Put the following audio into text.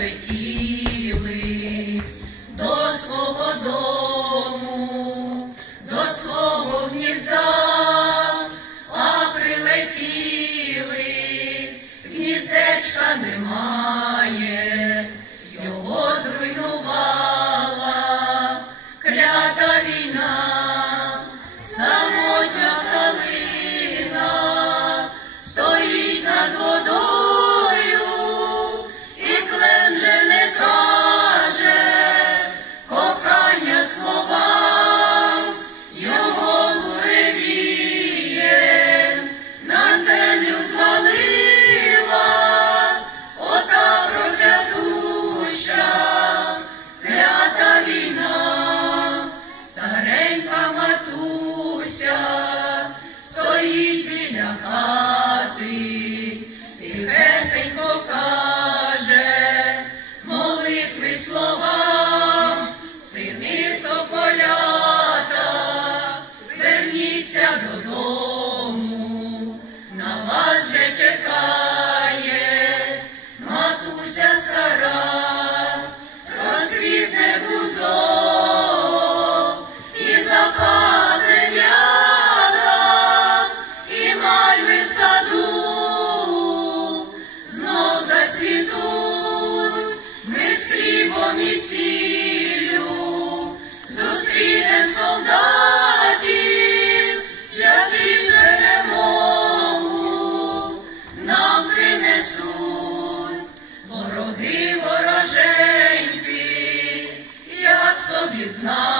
Pretty. Собі знайте,